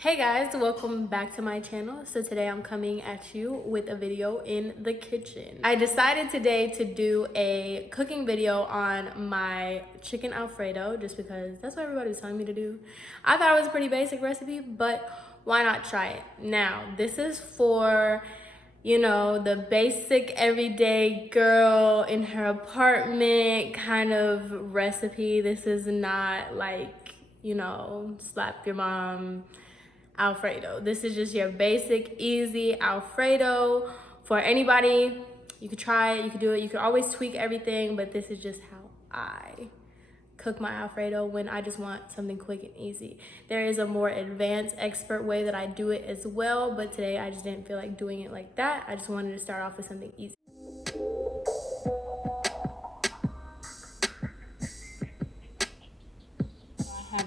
Hey guys, welcome back to my channel. So today I'm coming at you with a video in the kitchen. I decided today to do a cooking video on my chicken Alfredo just because that's what everybody was telling me to do. I thought it was a pretty basic recipe, but why not try it? Now, this is for, you know, the basic everyday girl in her apartment kind of recipe. This is not like, you know, slap your mom Alfredo. This is just your basic, easy Alfredo for anybody. You could try it, you could do it, you could always tweak everything, but this is just how I cook my Alfredo when I just want something quick and easy. There is a more advanced expert way that I do it as well, but today I just didn't feel like doing it like that. I just wanted to start off with something easy.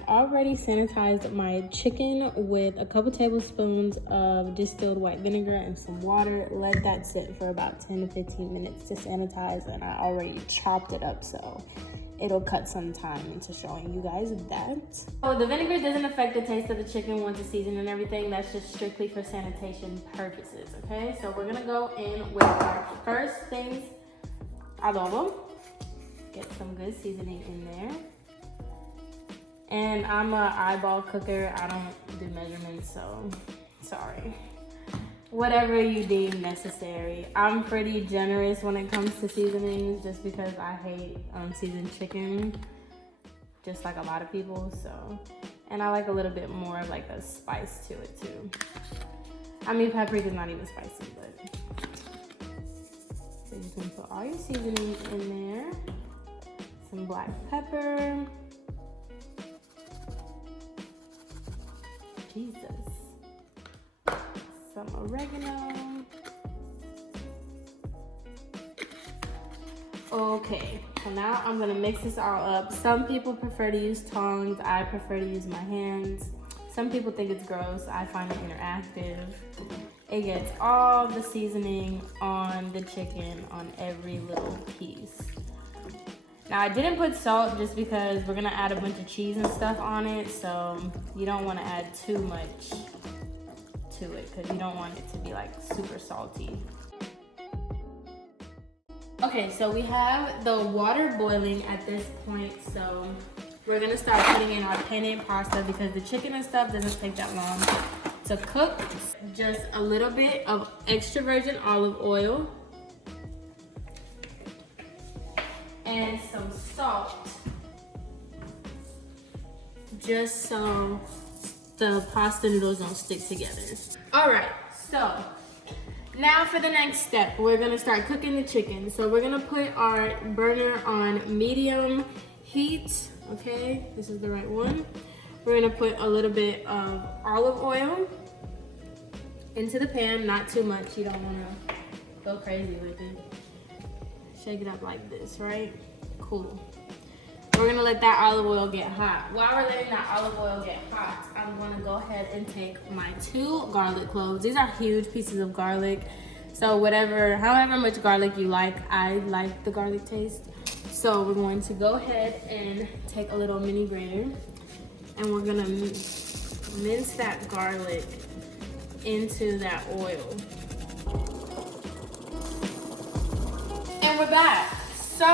Already sanitized my chicken with a couple tablespoons of distilled white vinegar and some water. Let that sit for about 10 to 15 minutes to sanitize, and I already chopped it up, so it'll cut some time into showing you guys that. So the vinegar doesn't affect the taste of the chicken once it's seasoned and everything. That's just strictly for sanitation purposes, okay? So we're gonna go in with our first things, adobo. Get some good seasoning in there. And I'm an eyeball cooker. I don't do measurements, so sorry. Whatever you deem necessary. I'm pretty generous when it comes to seasonings just because I hate unseasoned chicken, just like a lot of people, so. And I like a little bit more of like a spice to it too. I mean, paprika's not even spicy, but. So you can put all your seasonings in there. Some black pepper. Jesus. Some oregano. Okay, so now I'm gonna mix this all up. Some people prefer to use tongs. I prefer to use my hands. Some people think it's gross. I find it interactive. It gets all the seasoning on the chicken on every little piece. Now I didn't put salt just because we're gonna add a bunch of cheese and stuff on it, so you don't wanna add too much to it because you don't want it to be like super salty. Okay, so we have the water boiling at this point, so we're gonna start putting in our penne pasta because the chicken and stuff doesn't take that long to cook. Just a little bit of extra virgin olive oil. And some salt, just so the pasta noodles don't stick together. All right, so now for the next step, we're gonna start cooking the chicken. So we're gonna put our burner on medium heat, okay? This is the right one. We're gonna put a little bit of olive oil into the pan, not too much. You don't wanna go crazy with it. Shake it up like this, right? Cool. We're gonna let that olive oil get hot. While we're letting that olive oil get hot, I'm gonna go ahead and take my 2 garlic cloves. These are huge pieces of garlic. So however much garlic you like, I like the garlic taste. So we're going to go ahead and take a little mini grater and we're gonna mince that garlic into that oil. And we're back. So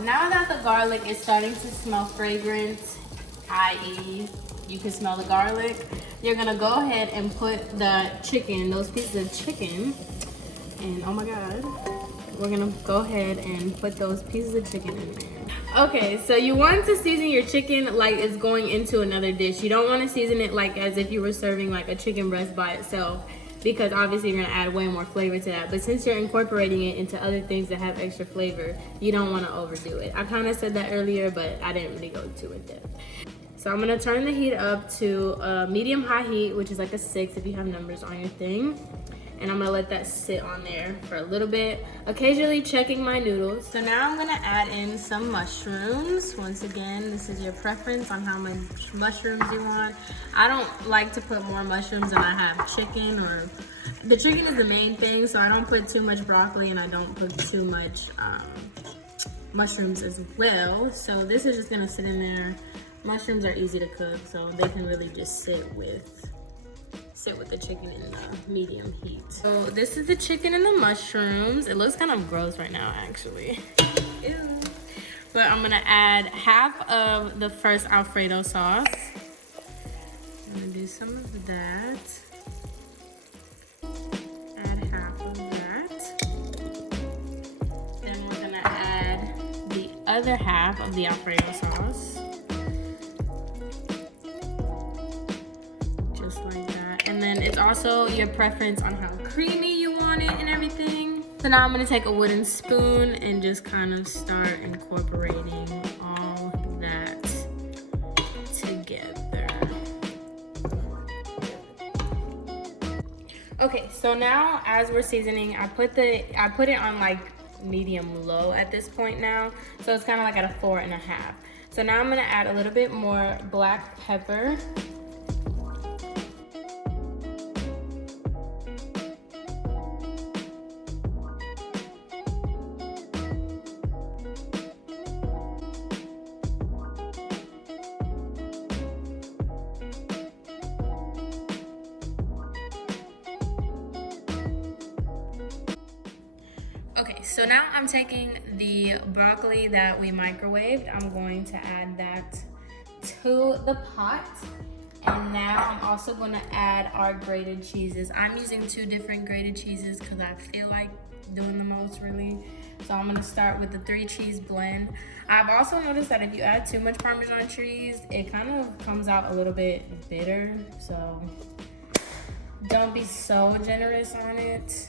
now that the garlic is starting to smell fragrant, i.e. you can smell the garlic, you're gonna go ahead and put the chicken, those pieces of chicken, and oh my God, we're gonna go ahead and put those pieces of chicken in there. Okay, so you want to season your chicken like it's going into another dish. You don't want to season it like as if you were serving like a chicken breast by itself, because obviously you're gonna add way more flavor to that. But since you're incorporating it into other things that have extra flavor, you don't wanna overdo it. I kinda said that earlier, but I didn't really go too in depth. So I'm gonna turn the heat up to medium-high heat, which is like a 6 if you have numbers on your thing. And I'm gonna let that sit on there for a little bit, occasionally checking my noodles. So now I'm gonna add in some mushrooms. Once again, this is your preference on how much mushrooms you want. I don't like to put more mushrooms than I have chicken, or the chicken is the main thing, so I don't put too much broccoli and I don't put too much mushrooms as well. So this is just gonna sit in there. Mushrooms are easy to cook, so they can really just sit with sit with the chicken in the medium heat. So this is the chicken and the mushrooms. It looks kind of gross right now, actually. Ew. But I'm gonna add half of the first Alfredo sauce. I'm gonna do some of that. Add half of that. Then we're gonna add the other half of the Alfredo sauce. Just like that. And then it's also your preference on how creamy you want it and everything. So now I'm gonna take a wooden spoon and just kind of start incorporating all that together. Okay, so now as we're seasoning, I put it on like medium low at this point now. So it's kind of like at a 4.5. So now I'm gonna add a little bit more black pepper. Okay, so now I'm taking the broccoli that we microwaved. I'm going to add that to the pot. And now I'm also gonna add our grated cheeses. I'm using 2 different grated cheeses because I feel like doing the most really. So I'm gonna start with the 3 cheese blend. I've also noticed that if you add too much Parmesan cheese, it kind of comes out a little bit bitter. So don't be so generous on it.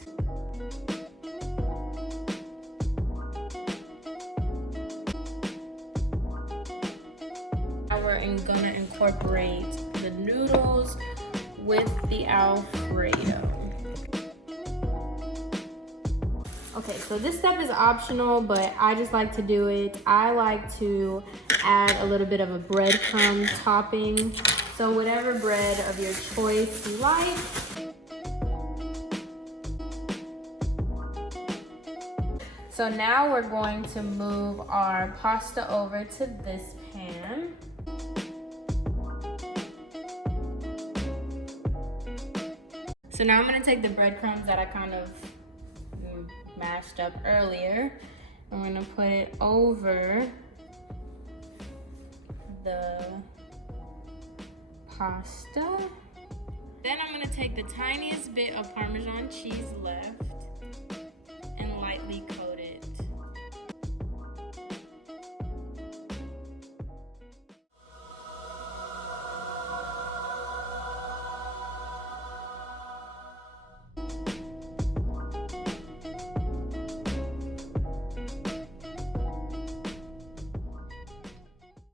We're gonna incorporate the noodles with the Alfredo. Okay, so this step is optional, but I just like to do it. I like to add a little bit of a breadcrumb topping. So whatever bread of your choice you like. So now we're going to move our pasta over to this pan. So now I'm gonna take the breadcrumbs that I kind of mashed up earlier. I'm gonna put it over the pasta. Then I'm gonna take the tiniest bit of Parmesan cheese left.